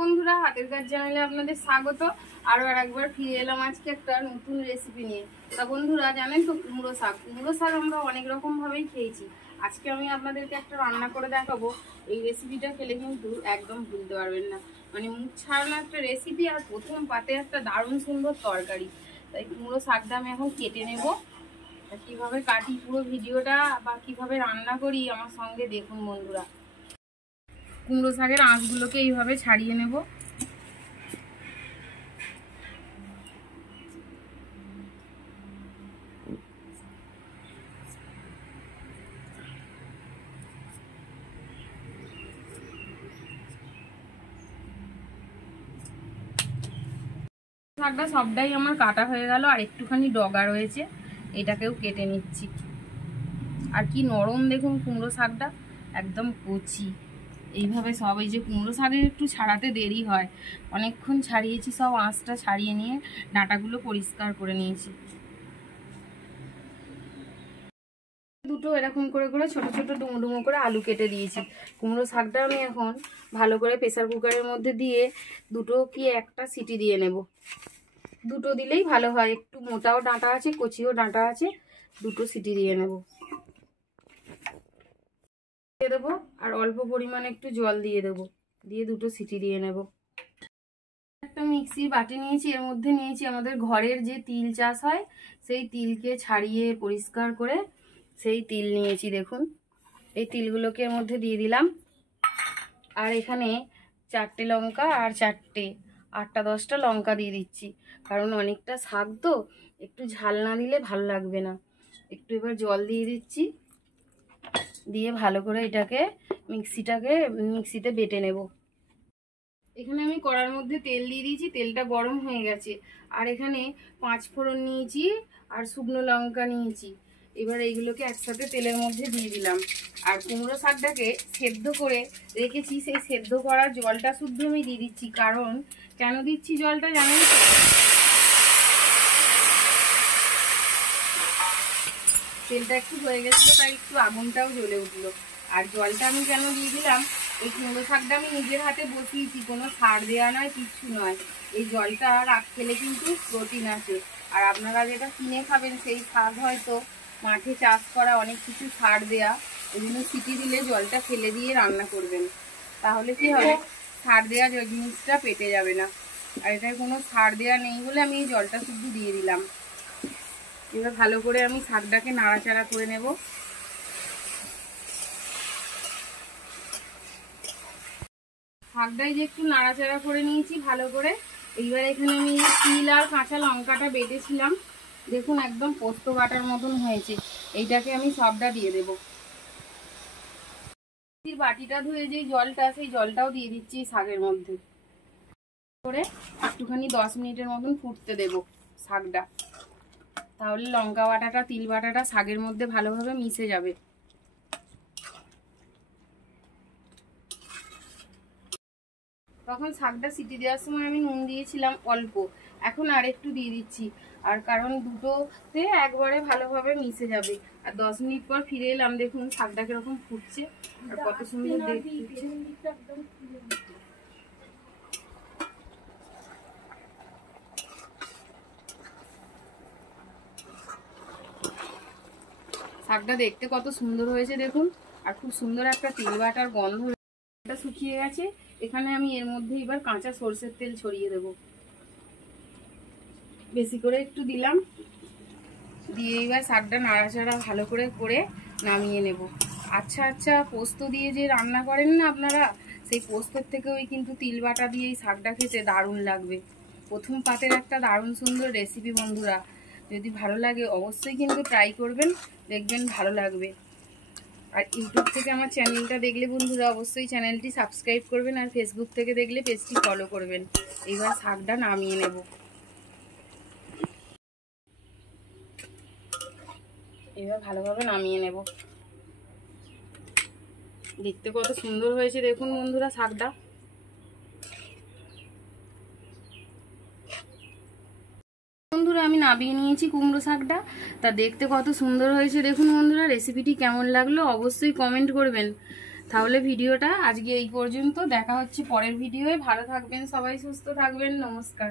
বন্ধুরা, হাতের কাজ চ্যানেলে আপনাদের স্বাগত। আরো একবার ফিরে এলাম আজকে একটা নতুন রেসিপি নিয়ে। তা বন্ধুরা, জানেন তো কুমড়ো শাক আমরা অনেক রকম ভাবেই খেয়েছি। আজকে আমি আপনাদেরকে একটা রান্না করে দেখাবো। এই রেসিপিটা খেলে কিন্তু একদম ভুলতে পারবেন না। মানে মুখ ছাড়ানো একটা রেসিপি, আর প্রথম পাতে একটা দারুণ সুন্দর তরকারি। তাই কুমড়ো শাকটা আমি এখন কেটে নেব। কিভাবে কাটি পুরো ভিডিওটা বা কিভাবে রান্না করি আমার সঙ্গে দেখুন বন্ধুরা। কুমড়ো শাকের আঁশগুলোকে এইভাবে ছাড়িয়ে নেব। শাকটা সবটাই আমার কাটা হয়ে গেল, আর একটুখানি ডগা রয়েছে, এটাকেও কেটে নিচ্ছি। আর কি নরম দেখুন কুমড়ো শাকটা, একদম কচি। এইভাবে সব, এই যে কুমড়ো শাকের একটু ছাড়াতে দেরি হয়, অনেকক্ষণ ছাড়িয়েছি, সব আঁশটা ছাড়িয়ে নিয়ে ডাঁটাগুলো পরিষ্কার করে নিয়েছি। দুটো এরকম করে করে ছোট ছোট ডুমো ডুমো করে আলু কেটে দিয়েছি। কুমড়ো শাকটা আমি এখন ভালো করে প্রেসার কুকারের মধ্যে দিয়ে দুটো কি একটা সিটি দিয়ে নেব। দুটো দিলেই ভালো হয়, একটু মোটাও ডাঁটা আছে, কচিও ডাঁটা আছে, দুটো সিটি দিয়ে নেব। দিয়ে দেবো, আর অল্প পরিমাণে একটু জল দিয়ে দেবো, দিয়ে দুটো সিটি দিয়ে নেব। একটা মিক্সির বাটি নিয়েছি, এর মধ্যে নিয়েছি আমাদের ঘরের যে তিল চাষ হয়, সেই তিলকে ছাড়িয়ে পরিষ্কার করে সেই তিল নিয়েছি। দেখুন, এই তিলগুলোকে এর মধ্যে দিয়ে দিলাম। আর এখানে 4টে লঙ্কা আর 8টা 10টা লঙ্কা দিয়ে দিচ্ছি, কারণ অনেকটা শাক তো, একটু ঝাল না দিলে ভালো লাগবে না। একটু এবার জল দিয়ে দিচ্ছি, দিয়ে ভালো করে এটাকে মিক্সিতে বেটে নেব। এখানে আমি কড়ার মধ্যে তেল দিয়ে দিয়েছি, তেলটা গরম হয়ে গেছে। আর এখানে 5 ফোড়ন নিয়েছি আর শুকনো লঙ্কা নিয়েছি। এবার এইগুলোকে একসাথে তেলের মধ্যে দিয়ে দিলাম। আর কুমড়ো শাকটাকে সেদ্ধ করে রেখেছি, সেই সেদ্ধ করার জলটা শুদ্ধ আমি দিয়ে দিচ্ছি। কারণ কেন দিচ্ছি জলটা জানেন তো? তেলটা একটু হয়ে গেছিলো, তাই একটু আগুনটাও জ্বলে উঠলো। আর জলটা আমি কেন দিয়ে দিলাম, এই কুমড়ো শাকটা আমি নিজের হাতে বসিয়েছি, কোনো সার দেওয়া নয়, কিচ্ছু নয়। এই জলটা খেলে কিন্তু প্রোটিন আছে। আর আপনারা যেটা কিনে খাবেন সেই শাক হয়তো মাঠে চাষ করা, অনেক কিছু সার দেয়া। ওই জন্য সিটি দিলে জলটা ফেলে দিয়ে রান্না করবেন, তাহলে কি হবে, সার দেওয়া জিনিসটা পেটে যাবে না। আর এটায় কোনো সার দেওয়া নেই বলে আমি এই জলটা শুধু দিয়ে দিলাম। এবার ভালো করে আমি শাকটাকে নাড়াচাড়া করে নেব। শাকটাই যে একটু নাড়াচাড়া করে নিয়েছি ভালো করে। এইবার এখানে আমি তিল আর কাঁচা লঙ্কাটা বেটেছিলাম, দেখুন একদম পোস্ত বাটার মতন হয়েছে। এইটাকে আমি সবটা দিয়ে দেব। বাটিটা ধুয়ে যে জলটা, সেই জলটাও দিয়ে দিচ্ছি শাকের মধ্যে করে একটুখানি 10 মিনিটের মতন ফুটতে দেব শাকটা। তাহলে লঙ্কা বাটাটা, তিল বাটাটা শাকের মধ্যে ভালোভাবে মিশে যাবে। তখন শাকটা সিটি দেওয়ার সময় আমি নুন দিয়েছিলাম অল্প, এখন আর একটু দিয়ে দিচ্ছি। আর কারণ দুটোতে একবারে ভালোভাবে মিশে যাবে। আর 10 মিনিট পর ফিরে এলাম, দেখুন শাকটা কিরকম ফুটছে আর কত সুন্দর দেখতে। শাকটা দেখতে কত সুন্দর হয়েছে দেখুন, আর খুব সুন্দর একটা তেল বাটার গন্ধ। এটা শুকিয়ে গেছে, এখানে আমি এর মধ্যে এবার কাঁচা সরষের তেল ছড়িয়ে দেব, বেশি করে একটু দিলাম। দিয়ে এবার শাকটা নাড়াচাড়া ভালো করে করে নামিয়ে নেব। আচ্ছা পোস্ত দিয়ে যে রান্না করেন না আপনারা, সেই পোস্তর থেকে ওই কিন্তু তিল বাটা দিয়ে এই শাকটা খেতে দারুণ লাগবে। প্রথম পাতের একটা দারুণ সুন্দর রেসিপি বন্ধুরা, যদি ভালো লাগে অবশ্যই কিন্তু ট্রাই করবেন, দেখবেন ভালো লাগবে। আর ইউটিউব থেকে আমার চ্যানেলটা দেখলে বন্ধুরা অবশ্যই চ্যানেলটি সাবস্ক্রাইব করবেন, আর ফেসবুক থেকে দেখলে পেজটি ফলো করবেন। এইবার শাকটা নামিয়ে নেব। এবার ভালোভাবে নামিয়ে নেব। দেখতে কত সুন্দর হয়েছে দেখুন বন্ধুরা শাকটা। বন্ধুরা আমি নামিয়ে নিয়েছি কুমড়ো শাকটা, তা দেখতে কত সুন্দর হয়েছে দেখুন বন্ধুরা। রেসিপিটি কেমন লাগলো অবশ্যই কমেন্ট করবেন। তাহলে ভিডিওটা আজকে এই পর্যন্ত, দেখা হচ্ছে পরের ভিডিওয়ে। ভালো থাকবেন সবাই, সুস্থ থাকবেন, নমস্কার।